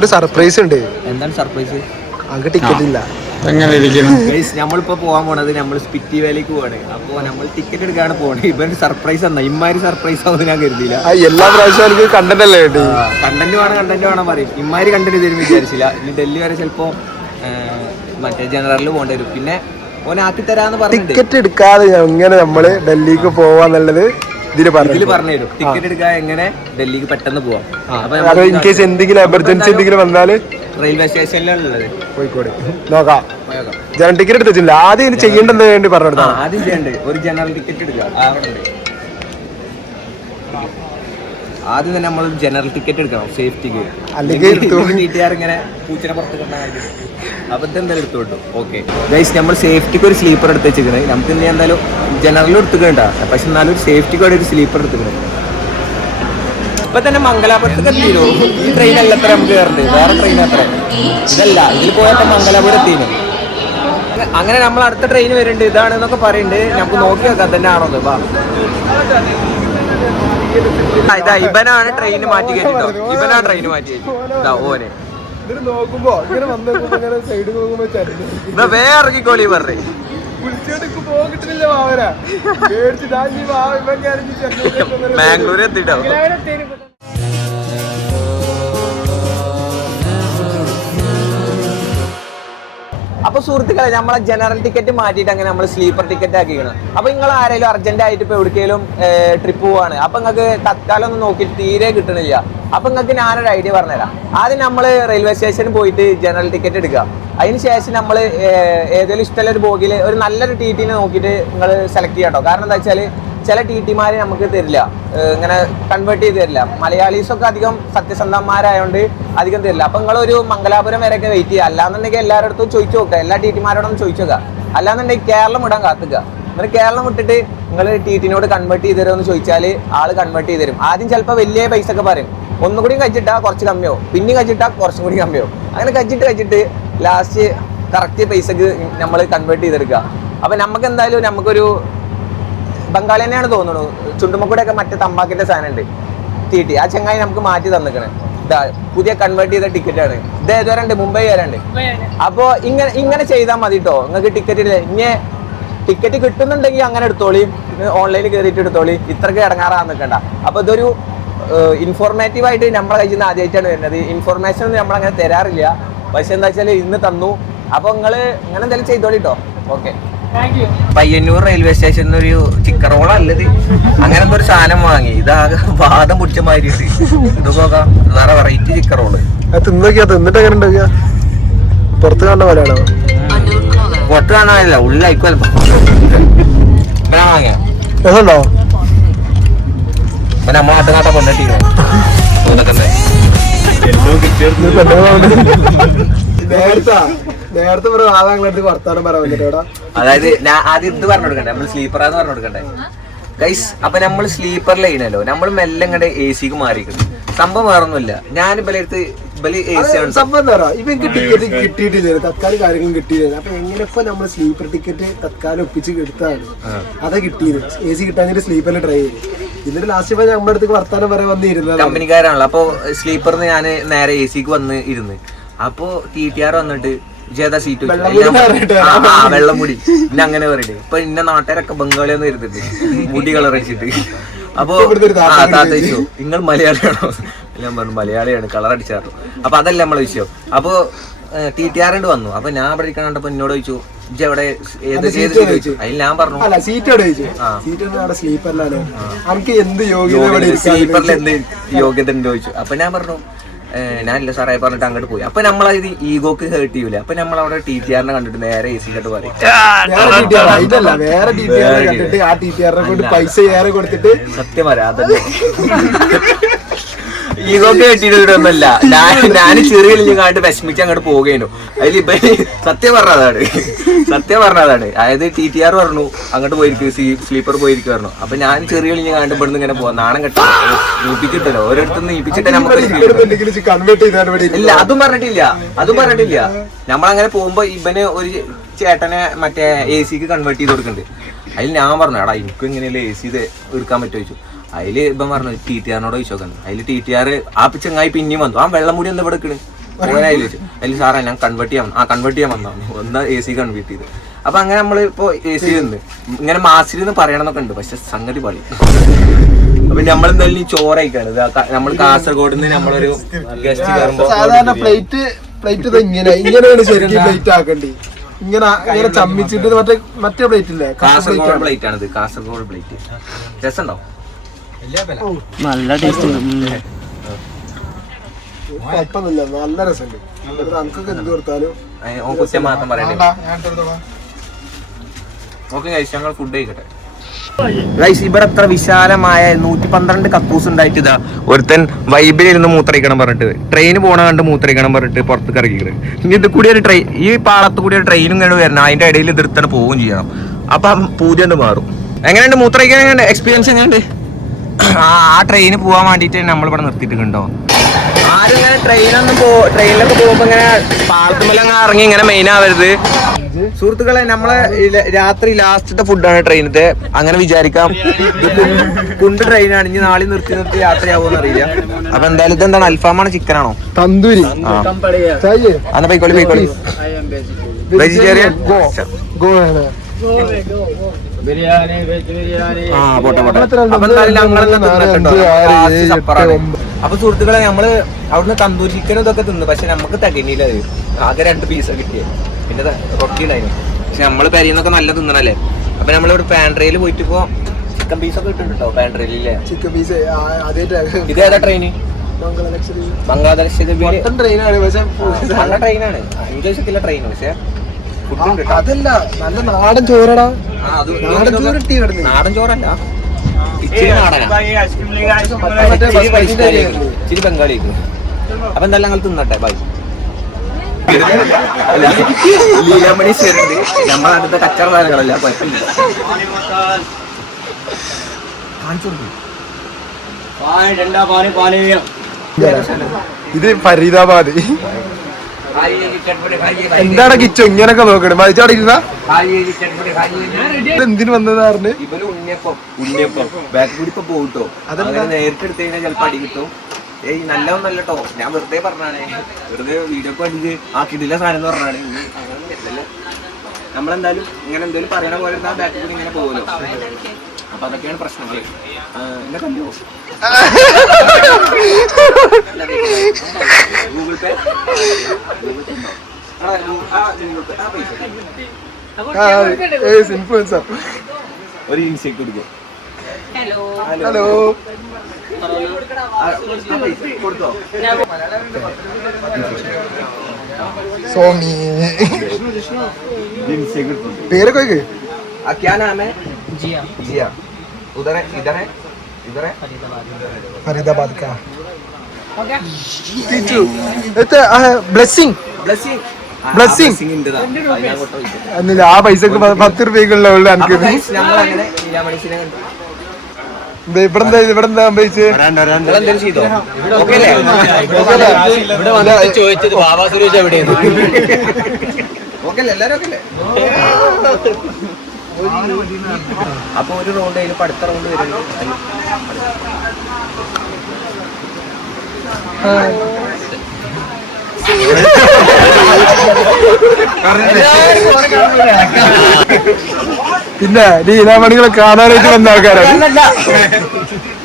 ഒരു സർപ്രൈസ് ഉണ്ട്. എന്താണ് സർപ്രൈസ്? അങ്ങ് ടിക്കറ്റ് ഇല്ല. നമ്മളിപ്പോ പോകാൻ പോണത് നമ്മൾ സ്പിറ്റി വാലിക്ക് പോവാണ്. അപ്പൊ നമ്മൾ ടിക്കറ്റ് എടുക്കാണ് പോണത്. ഇവന് സർപ്രൈസ് എന്നാ ഇമ്മാരി സർപ്രൈസ് ആവുന്ന ഞാൻ കരുതിയില്ല. എല്ലാ പ്രാവശ്യവും എനിക്ക് കണ്ടന്റ് അല്ലേ കിട്ടി. കണ്ടന്റ് വേണം പറയും. ഇമ്മാരി കണ്ടന്റ് തരും വിചാരിച്ചില്ല. ഇനി ഡൽഹി വരെ ചിലപ്പോ മറ്റേ ജനറലിൽ പോകേണ്ടി വരും. പിന്നെ ഓനാക്കി തരാന്ന് പറഞ്ഞു. ടിക്കറ്റ് എടുക്കാതെ എങ്ങനെ നമ്മള് ഡൽഹിക്ക് പോവാന്നുള്ളത് ഇതില് പറഞ്ഞുതരും. ടിക്കറ്റ് എടുക്കാൻ എങ്ങനെ ഡൽഹിക്ക് പെട്ടെന്ന് പോവാം. അപ്പൊ ഇൻ കേസ് എന്തെങ്കിലും എമർജൻസി എന്തെങ്കിലും വന്നാല് റെയിൽവേ സ്റ്റേഷനിലുള്ളത് കോഴിക്കോട് നോക്കാം. ജനറൽ ടിക്കറ്റ് എടുത്തില്ല. ആദ്യം ഇത് ചെയ്യേണ്ടത് വേണ്ടി പറഞ്ഞു. ആദ്യം ചെയ്യേണ്ടത് ഒരു ജനറൽ ടിക്കറ്റ് എടുക്കുക. ആദ്യം തന്നെ നമ്മൾ ജനറൽ ടിക്കറ്റ് എടുക്കണം സേഫ്റ്റിക്ക്. അല്ലെങ്കിൽ ഇങ്ങനെ പൂച്ചനെ പുറത്ത് കണ്ടാൽ അപ്പൊ ഇതെന്തായാലും എടുത്തോട്ടു. ഓക്കെ ഗൈസ്, നമ്മൾ സേഫ്റ്റിക്ക് ഒരു സ്ലീപ്പർ എടുത്ത് വെച്ചിരിക്കണേ. നമുക്ക് ഇന്ന് എന്തായാലും ജനറലും എടുത്തിക്കണ്ട, പക്ഷെ എന്നാലും ഒരു സേഫ്റ്റിക്ക് വേണ്ടി ഒരു സ്ലീപ്പർ എടുത്തിക്കണേ. ഇപ്പൊ തന്നെ മംഗലാപുരത്തേക്ക് എത്തിയോ? ഈ ട്രെയിൻ അല്ല എത്ര നമുക്ക് കയറണ്ട്, വേറെ ട്രെയിൻ അത്ര ഇതല്ല. ഇതിൽ പോയപ്പോ മംഗലാപുരം എത്തിനു. അങ്ങനെ നമ്മൾ അടുത്ത ട്രെയിൻ വരുന്നുണ്ട്, ഇതാണെന്നൊക്കെ പറയുന്നുണ്ട്. നമുക്ക് നോക്കി വെക്കാം തന്നെ ആണോ. ഇതാ ഇവനാണ് ട്രെയിൻ മാറ്റി കയറ്റിട്ടോ. ഇവനാണ് ട്രെയിൻ മാറ്റി കയറ്റി. ഓനെ വേ ഇറങ്ങിക്കോളി പറഞ്ഞേ. ബാംഗ്ലൂർ എത്തിട്ടോ. അപ്പൊ സുഹൃത്തുക്കളെ, നമ്മളെ ജനറൽ ടിക്കറ്റ് മാറ്റിയിട്ട് അങ്ങനെ നമ്മൾ സ്ലീപ്പർ ടിക്കറ്റ് ആക്കിക്കണം. അപ്പൊ നിങ്ങൾ ആരെങ്കിലും അർജന്റ് ആയിട്ട് ഇപ്പൊ എവിടേക്കെങ്കിലും ട്രിപ്പ് പോവാണ്, അപ്പൊ നിങ്ങൾക്ക് തത്കാലം ഒന്നും നോക്കിയിട്ട് തീരെ കിട്ടണില്ല. അപ്പൊ നിങ്ങൾക്ക് ഞാനൊരു ഐഡിയ പറഞ്ഞുതരാം. ആദ്യം നമ്മൾ റെയിൽവേ സ്റ്റേഷനിൽ പോയിട്ട് ജനറൽ ടിക്കറ്റ് എടുക്കുക. അതിന് ശേഷം നമ്മൾ ഏതെങ്കിലും ഇഷ്ടമുള്ള ഒരു ബോഗിയിൽ ഒരു നല്ലൊരു ടി നോക്കിയിട്ട് നിങ്ങൾ സെലക്ട് ചെയ്യാട്ടോ. കാരണം എന്താ വെച്ചാൽ ചില ടി നമുക്ക് തരില്ല, ഇങ്ങനെ കൺവേർട്ട് ചെയ്ത് തരില്ല. മലയാളീസൊക്കെ അധികം സത്യസന്ധന്മാരായതുകൊണ്ട് അധികം തരില്ല. അപ്പം നിങ്ങളൊരു മംഗലാപുരം വരെയൊക്കെ വെയിറ്റ് ചെയ്യുക. അല്ലാന്നുണ്ടെങ്കിൽ എല്ലാവരുടെ അടുത്തും ചോദിച്ചു നോക്കുക, എല്ലാ ടി-ടിമാരോടും ചോദിച്ചു നോക്കുക. അല്ലാന്നുണ്ടെങ്കിൽ കേരളം വിടാൻ കാത്തുക. നിങ്ങൾ കേരളം വിട്ടിട്ട് നിങ്ങൾ ടി-ടിനോട് കൺവേർട്ട് ചെയ്ത് തരുമോ എന്ന് ചോദിച്ചാൽ ആൾ കൺവേർട്ട് ചെയ്ത് തരും. ആദ്യം ചിലപ്പോൾ വലിയ പൈസ ഒക്കെ പറയും. ഒന്നുകൂടി കഴിച്ചിട്ടാൽ കുറച്ച് കമ്മിയോ, പിന്നെയും കഴിച്ചിട്ടാൽ കുറച്ചും കൂടി കമ്മിയോ, അങ്ങനെ കഴിച്ചിട്ട് ലാസ്റ്റ് കറക്റ്റ് പൈസക്ക് നമ്മൾ കൺവേർട്ട് ചെയ്തെടുക്കുക. അപ്പം നമുക്ക് എന്തായാലും നമുക്കൊരു ബംഗാളി തന്നെയാണ് തോന്നുന്നു. ചുണ്ടുമക്കൂടെയൊക്കെ മറ്റേ തമ്പാക്കിന്റെ സാധനം ഉണ്ട് ടി. ആ ചെങ്ങായി നമുക്ക് മാറ്റി തന്നിക്കണേ. ഇതാ പുതിയ കൺവേർട്ട് ചെയ്ത ടിക്കറ്റ് ആണ്. ഇത് ഏതുവരെ ഉണ്ട്? മുംബൈ വരെ ഉണ്ട്. അപ്പോ ഇങ്ങനെ ചെയ്താൽ മതി കേട്ടോ. നിങ്ങൾക്ക് ടിക്കറ്റ് ഇല്ല. ഇനി ടിക്കറ്റ് കിട്ടുന്നുണ്ടെങ്കിൽ അങ്ങനെ എടുത്തോളി, ഓൺലൈനിൽ കയറിയിട്ട് എടുത്തോളി. ഇത്രയ്ക്ക് ഇടങ്ങാറാന്ന് നിൽക്കണ്ട. അപ്പൊ ഇതൊരു ഇൻഫോർമേറ്റീവ് ആയിട്ട് നമ്മളെ കയ്യിൽ നിന്ന് ആദ്യമായിട്ടാണ് വരുന്നത്. ഇൻഫോർമേഷൻ ഒന്നും നമ്മളങ്ങനെ തരാറില്ല. പക്ഷെ എന്താ വെച്ചാൽ ഇന്ന് തന്നു. അപ്പൊ നിങ്ങള് ഇങ്ങനെ എന്തെങ്കിലും ചെയ്തോളി കേട്ടോ. ഓക്കെ. പയ്യന്നൂർ റെയിൽവേ സ്റ്റേഷനിൽ ഒരു ചിക്കൻ റോൾ അല്ലത്, അങ്ങനെ എന്തോ ഒരു സാധനം വാങ്ങി. ഇതാകെ വാദം പിടിച്ച മാതിരി ഇതൊക്കെ നോക്കാം. വേറെ വെറൈറ്റി ചിക്കൻ റോള് തിന്നിട്ട് എങ്ങനെ ഉണ്ടാക്കുക? പുറത്ത് കാണുന്ന പോലെയാണോ? പുറത്ത് കാണാനില്ല, ഉള്ളിലായിക്കോ. ഇവനാ വാങ്ങിയ രസമുണ്ടോ? ഇപ്പൊ നമ്മളെ നാട്ടുകാട്ട കൊണ്ടിട്ടില്ലേ നേരത്തെ വർത്താനം പറയാൻ. അതായത് ഞാൻ ആദ്യം ഇത് പറഞ്ഞു കൊടുക്കണ്ടേ, നമ്മൾ സ്ലീപ്പറാന്ന് പറഞ്ഞു കൊടുക്കണ്ടേ ഗൈസ്. അപ്പൊ നമ്മൾ സ്ലീപ്പർ ലൈനല്ലോ, നമ്മൾ മെല്ലെ ഇങ്ങടെ എ സിക്ക് മാറിയിരിക്കുന്നു. സംഭവം വേറൊന്നുമില്ല. ഞാൻ സംഭവം ഇവർക്ക് ടിക്കറ്റ് കിട്ടിയിട്ടില്ല, തത്കാലം കാര്യങ്ങളും കിട്ടിയില്ല. അപ്പൊ എങ്ങനെ ഇപ്പൊ നമ്മൾ സ്ലീപ്പർ ടിക്കറ്റ് തത്കാലം ഒപ്പിച്ച് എടുത്താണ് അതാ കിട്ടിയത്. എ സി കിട്ടാൻ സ്ലീപ്പറിൽ ട്രൈ ചെയ്തു. എന്നിട്ട് ലാസ്റ്റ് പോയി നമ്മുടെ അടുത്ത് വർത്താനം പറയാൻ വന്നിരുന്നത് കമ്പനിക്കാരാണല്ലോ. അപ്പൊ സ്ലീപ്പറിന് ഞാൻ നേരെ എ സിക്ക് വന്ന് ഇരുന്ന്. അപ്പൊ TTR വന്നിട്ട് ജേതാ സീറ്റ് വെള്ളം മുടി പിന്നെ അങ്ങനെ പറയട്ടെ. ഇപ്പൊ ഇന്ന നാട്ടുകാരൊക്കെ ബംഗാളിയൊന്നും ഇരുന്നിട്ട് മുടി കളർ വെച്ചിട്ട്. അപ്പൊ താത്ത ചോദിച്ചു, നിങ്ങൾ മലയാളിയാണോ? ഞാൻ പറഞ്ഞു മലയാളിയാണ്, കളർ അടിച്ചാറു. അപ്പൊ അതല്ല നമ്മളെ വിഷയം. അപ്പൊ TTR വന്നു. അപ്പൊ ഞാൻ അവിടെ കണ്ടപ്പോ എന്നോട് ചോദിച്ചു, ഇജ്ജെവിടെ ഏത് ചോദിച്ചു. അതിൽ ഞാൻ പറഞ്ഞു സ്ലീപ്പറിൽ എന്ത് യോഗ്യത ഉണ്ട് ചോദിച്ചു. അപ്പൊ ഞാൻ പറഞ്ഞു ഞാനില്ല സാറേ പറഞ്ഞിട്ട് അങ്ങോട്ട് പോയി. അപ്പൊ നമ്മളത് ഈഗോക്ക് ഹേർട്ട് ചെയ്യൂല. അപ്പൊ നമ്മളവിടെ TTR കണ്ടിട്ട് നേരെ എ സിക്കട്ട് പറയും. സത്യം പറയാം, അതല്ലേ ഈഗോക്ക് കെട്ടിയിട്ടൊന്നുമല്ല. ഞാൻ ചെറിയ കാണ്ട് വിഷമിച്ച് അങ്ങോട്ട് പോവുകയായിരുന്നു. അതിൽ ഇപ്പൊ സത്യം പറഞ്ഞതാണ്. അതായത് TTR പറഞ്ഞു അങ്ങോട്ട് പോയിരിക്കും, സ്ലീപ്പർ പോയിരിക്കും പറഞ്ഞു. അപ്പൊ ഞാൻ ചെറിയ കാണ്ട് ഇവിടുന്ന് ഇങ്ങനെ പോവാം. നാണം കെട്ടോ നീപ്പിച്ചിട്ടല്ലോ, ഓരോരുത്തർ നീപ്പിച്ചിട്ട് നമുക്ക് ഇല്ല. അതും പറഞ്ഞിട്ടില്ല. നമ്മളങ്ങനെ പോകുമ്പോ ഇവന് ഒരു ചേട്ടനെ മറ്റേ എ സിക്ക് കൺവേർട്ട് ചെയ്ത് കൊടുക്കുന്നുണ്ട്. അതിൽ ഞാൻ പറഞ്ഞു, എടാ എനിക്കും ഇങ്ങനെയല്ലേ എ സി എടുക്കാൻ പറ്റുമോ ചോദിച്ചു. അതില് ഇപ്പം പറഞ്ഞു TTR ചോദിച്ചോക്കുന്നു. അതിൽ TTR ആ ചങ്ങായി പിന്നെയും വന്നു. ആ വെള്ളം മുടി ഒന്ന് ഇവിടെ എടുക്കണ്. പോരായി ചോദിച്ചു. അതിൽ സാറേ ഞാൻ കൺവേർട്ട് ചെയ്യാൻ വന്നാണ് ഒന്ന് AC കൺവേർട്ട് ചെയ്ത്. അപ്പൊ അങ്ങനെ നമ്മളിപ്പോ AC ഉണ്ട് ഇങ്ങനെ മാസിൽ പറയണമെന്നൊക്കെ ഉണ്ട്. പക്ഷെ സംഗതി പളി. അപ്പൊ നമ്മളെന്തായാലും ഈ ചോറയിക്കാണ്. നമ്മൾ കാസർഗോഡ് നിന്ന് നമ്മളൊരു ഗസ്റ്റ് കയറുമ്പോ സാധാരണ പ്ലേറ്റ് ഇങ്ങനെയാണ് ശരിക്കും പ്ലേറ്റ് ആക്കണ്ടി. ഇങ്ങനെ ചമ്മിച്ചിട്ട് മറ്റേ പ്ലേറ്റ് ഇല്ലേ, കാസർഗോഡ് പ്ലേറ്റ് ആണിത്. കാസർഗോഡ് പ്ലേറ്റ് രസമുണ്ടോ? നല്ല ടേസ്റ്റ്. കുഴപ്പമൊന്നുമില്ല, നല്ല രസമുണ്ട്. നമുക്കൊക്കെ എന്ത് കൊടുത്താലും കുറ്റം മാത്രം പറയണ്ടേ. ഓക്കെ ഗൈസ്, ഞങ്ങൾ ഫുഡ് കഴിക്കട്ടെ. ഗൈസ്, ഇവിടെ എത്ര വിശാലമായ 112 കക്കൂസ് ഉണ്ടായിട്ട് ഇതാ ഒരുത്തൻ വൈബിലിരുന്ന് മൂത്രയിക്കണം പറഞ്ഞിട്ട് ട്രെയിൻ പോണ കണ്ട് മൂത്രയിക്കണം പറഞ്ഞിട്ട് പുറത്തേക്ക് ഇറങ്ങിക്കണം. ഇനി ഇത് കൂടി ഒരു ട്രെയിൻ, ഈ പാളത്ത് കൂടി ഒരു ട്രെയിനും കണ്ട് വരണം. അതിന്റെ ഇടയിൽ ഇതിർത്തന്നെ പോവുകയും ചെയ്യണം. അപ്പൊ പൂജ്യം മാറും. എങ്ങനെയുണ്ട് മൂത്രയിക്കാൻ? എങ്ങനെയുണ്ട് എക്സ്പീരിയൻസ്? എങ്ങനെയുണ്ട്? ആ ട്രെയിന് പോവാൻ വേണ്ടിട്ട് നമ്മളിവിടെ നിർത്തിയിട്ടുണ്ടോ? ആരും ഇങ്ങനെ ട്രെയിനിലൊക്കെ പോകുമ്പോ ഇങ്ങനെ പാളത്തുമ്മലങ്ങ് ഇറങ്ങി ഇങ്ങനെ മെയിൻ ആവരുത് സുഹൃത്തുക്കളെ. നമ്മളെ രാത്രി ലാസ്റ്റത്തെ ഫുഡാണ് ട്രെയിനത്തെ. അങ്ങനെ വിചാരിക്കാം. കുണ്ട് ട്രെയിനാണ്. ഇനി നാളെ നിർത്തി യാത്രയാവുമെന്ന് അറിയില്ല. അപ്പൊ എന്തായാലും ഇതെന്താണ്, അൽഫാമാണോ ചിക്കനാണോ? തന്തൂരി. അന്ന് പൈക്കോളി വെജിറ്റേറിയൻ അപ്പൊ സുഹൃത്തുക്കളെ, നമ്മള് അവിടുന്ന് തന്തൂരി ചിക്കനും ഇതൊക്കെ തിന്നു. പക്ഷെ നമുക്ക് തികഞ്ഞില്ല. ആകെ 2 പീസ് കിട്ടിയത്. പിന്നെ റൊട്ടി ഉണ്ടായിരുന്നു. പക്ഷെ നമ്മള് പെരിന്നൊക്കെ നല്ല തിന്നണല്ലേ. അപ്പൊ നമ്മളിവിടെ പാൻട്രയിൽ പോയിട്ട് ഇപ്പൊ ചിക്കൻ പീസൊക്കെ കിട്ടുന്നുണ്ടോ? പാൻട്രയിലില്ലേ ചിക്കൻ പീസ്. ഇത് ഏതാ ട്രെയിന്? ബംഗ്ലാദേശ് ട്രെയിനാണ്. പക്ഷെ നല്ല ട്രെയിനാണ്. 5 ദിവസത്തിലെ ട്രെയിൻ. പക്ഷെ അതല്ല, നല്ല നാടൻ ചോറടാ. നാടൻ ചോറല്ല, ഇച്ചിരി നാടനാ, ഇച്ചിരി ബംഗാളി. അപ്പൊ എന്തായാലും ഞങ്ങൾ തിന്നട്ടെ. ബൈ. ലീലാമണി ശരി, നമ്മളെ അടുത്ത കച്ചറ സാധനങ്ങളല്ല. കുഴപ്പമില്ല. ഇത് ഫരീദാബാദ്. എന്താണ് കിച്ചോ ഇങ്ങനൊക്കെ നോക്കണേ? മതിച്ചാടെ ഇരുന്ന എന്തിനു വന്നതാറിന്? ഉണ്ണിയപ്പം ബാക്ക് കൂടി ഇപ്പൊ പോകട്ടോ. അതങ്ങനെ നേരിട്ട് എടുത്തു കഴിഞ്ഞാൽ ചിലപ്പോൾ അടി കിട്ടും. നല്ലതൊന്നല്ല കേട്ടോ, ഞാൻ വെറുതെ പറഞ്ഞാണേ. വെറുതെ വീഡിയോ അടിച്ച് ആക്കിയിട്ടില്ല സാധനം എന്ന് പറഞ്ഞാണ്. നമ്മളെന്തായാലും ഇങ്ങനെ എന്തെങ്കിലും പറയണ പോലെ ബാക്ക് കൂടി ഇങ്ങനെ പോകുമല്ലോ. അപ്പൊ അതൊക്കെയാണ് പ്രശ്നങ്ങൾ. എന്നെ കണ്ടോ? ഗൂഗിൾ പേ ഇൻഫ്ലുവൻസർ ഒരു ഇൻസെക്ട് കൊടുക്കും. ഹലോ. കൊടുത്തോ? സോമി പേരൊക്കെ क्या नाम है? जिया. जिया. उधर है, इधर है, इधर है. फरीदाबाद का. ബ്ലെസ്സിങ്. എന്നില്ല, ആ പൈസക്ക് 10 രൂപയ്ക്കുള്ള എനിക്ക്. ഇവിടെ എന്താ പൈസ? ചോദിച്ചത് ബാബാ സുരേഷ് എവിടെയാണ്? അപ്പൊ ഒരു റൗണ്ട് കഴിഞ്ഞ് അടുത്ത റൗണ്ട് വരുന്നു. പിന്നെ ലീലാമണികളെ കാണാനായിട്ട് വന്ന ആൾക്കാരാണ്.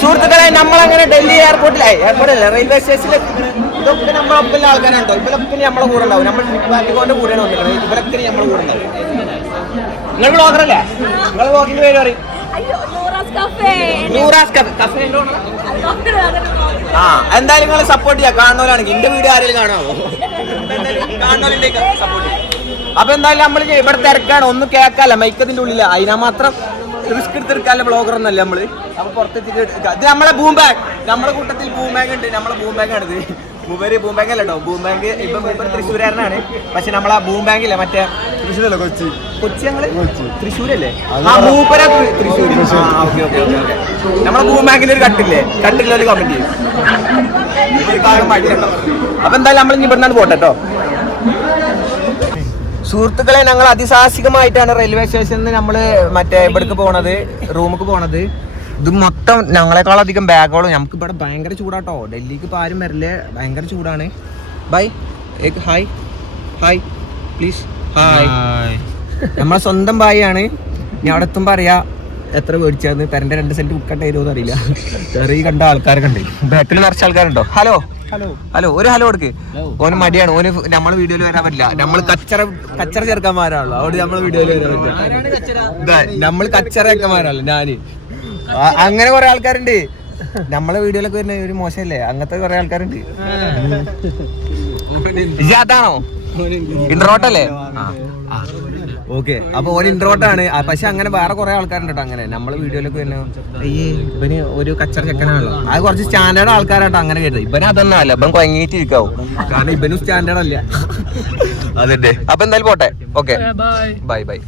സുഹൃത്തുക്കളെ, നമ്മളങ്ങനെ ഡൽഹി എയർപോർട്ടിലല്ല റെയിൽവേ സ്റ്റേഷനിൽ ഇതൊക്കെ നമ്മളൊപ്പം ആൾക്കാരുണ്ടോ? ഇവരൊക്കെ നമ്മളെ കൂടെ ഉണ്ടാവും. നമ്മൾ പാർട്ടിക്കോന്റെ കൂടെയാണ് വന്നിട്ടുള്ളത്. ഇവരൊക്കെ നമ്മളെ കൂടെ ഉണ്ടാവും. നിങ്ങൾ ബ്ലോഗറല്ലേ? നിങ്ങൾ ബ്ലോഗിന്റെ പേര് പറയും. എന്തായാലും നിങ്ങൾ സപ്പോർട്ട് ചെയ്യാം. കാണുന്നവരാണെങ്കിൽ എന്റെ വീഡിയോ ആരെങ്കിലും കാണാമോ? കാണുന്നവരുണ്ടെങ്കിൽ സപ്പോർട്ട് ചെയ്യാം. അപ്പൊ എന്തായാലും നമ്മൾ ഇവിടെ തിരക്കാണ്. ഒന്നും കേൾക്കാല്ല, മൈക്കത്തിന്റെ ഉള്ളിൽ. അതിനാ മാത്രം റിസ്ക് എടുത്തെടുക്കാല്ല ബ്ലോഗർ ഒന്നല്ല നമ്മള്. അപ്പൊ പുറത്തെത്തിട്ട് ഇത് നമ്മളെ ബൂം ബാഗ്. നമ്മളെ കൂട്ടത്തിൽ ബൂം ബാഗ് ഉണ്ട്. നമ്മളെ ബൂം ബാഗ് ആണിത്. ബൂം ബാഗ് അല്ല കേട്ടോ. ബൂം ബാഗ് ഇപ്പൊ തൃശ്ശൂരാരനാണ്. പക്ഷെ നമ്മളെ ബൂം ബാഗില്ലേ, മറ്റേ തൃശ്ശൂരല്ല, കൊച്ചി. കൊച്ചി ഞങ്ങള് തൃശ്ശൂരല്ലേ? ആ മൂപ്പര തൃശ്ശൂര്. നമ്മളെ ബൂം ബാഗിന്റെ ഒരു കട്ടില്ലേ, കട്ടിലൊരു കമന്റ് ചെയ്യും. അപ്പൊ എന്തായാലും നമ്മൾ ഇനി ഇവിടുന്നാണ് പോട്ടെ കേട്ടോ. സുഹൃത്തുക്കളെ, ഞങ്ങൾ അതിസാഹസികമായിട്ടാണ് റെയിൽവേ സ്റ്റേഷനിൽ നമ്മള് മറ്റേ ഇവിടേക്ക് പോണത്, റൂമിക്ക് പോണത്. ഇത് മൊത്തം ഞങ്ങളെക്കാളധികം ബാഗുകളും. നമുക്ക് ഇവിടെ ഭയങ്കര ചൂടാട്ടോ. ഡൽഹിക്ക് ഇപ്പൊ ആരും വരില്ലേ, ഭയങ്കര ചൂടാണ്. Bye. Hi hi please hi. നമ്മളെ സ്വന്തം ഭായിയാണ്. ഞാൻ അവിടെ എത്തുമ്പോ അറിയാ എത്ര മേടിച്ചാന്ന്. പെരന്റെ 2 സെന്റ് ബുക്കണ്ട തരുമോന്ന് അറിയില്ല. ചെറിയ കണ്ട ആൾക്കാരൊക്കെ ഉണ്ട്. ബാക്കിൽ നിറച്ച ആൾക്കാരുണ്ടോ? ഹലോ ഹലോ ഒരു ഹലോ കൊടുക്ക്. ഓന് മടിയാണ്. ഓന് നമ്മളെ വീഡിയോയിൽ വരാൻ പറ്റില്ല. നമ്മൾ കച്ചറ ചേർക്കാന്മാരാണല്ലോ. അവിടെ നമ്മളെ വീഡിയോയിൽ വരാൻ പറ്റില്ല. നമ്മൾ കച്ചറ ചേർക്കാന്മാരാണല്ലോ. ഞാന് അങ്ങനെ കുറെ ആൾക്കാരുണ്ട് നമ്മളെ വീഡിയോയിലൊക്കെ വരുന്ന. ഒരു മോശമല്ലേ? അങ്ങനത്തെ കുറെ ആൾക്കാരുണ്ട്. അതാണോ ഇൻട്രോട്ടല്ലേ? ഓക്കെ, അപ്പൊ ഓൻ ഇൻട്രോട്ടാണ്. പക്ഷെ അങ്ങനെ വേറെ കുറെ ആൾക്കാരുണ്ട് കേട്ടോ. അങ്ങനെ നമ്മളെ വീഡിയോയിലൊക്കെ വരുന്ന ഇവന് ഒരു കച്ചറ ചെക്കനാണല്ലോ. അത് കുറച്ച് സ്റ്റാൻഡേർഡ് ആൾക്കാരാട്ടോ അങ്ങനെ കേട്ടത്. ഇവന് അതൊന്നും അല്ല. ഇവൻ കൊയങ്ങിയിട്ടിരിക്കാവും. കാരണം ഇവനും സ്റ്റാൻഡേർഡ് അല്ല. അതെ. അപ്പൊ എന്തായാലും പോട്ടെ. Okay, bye bye.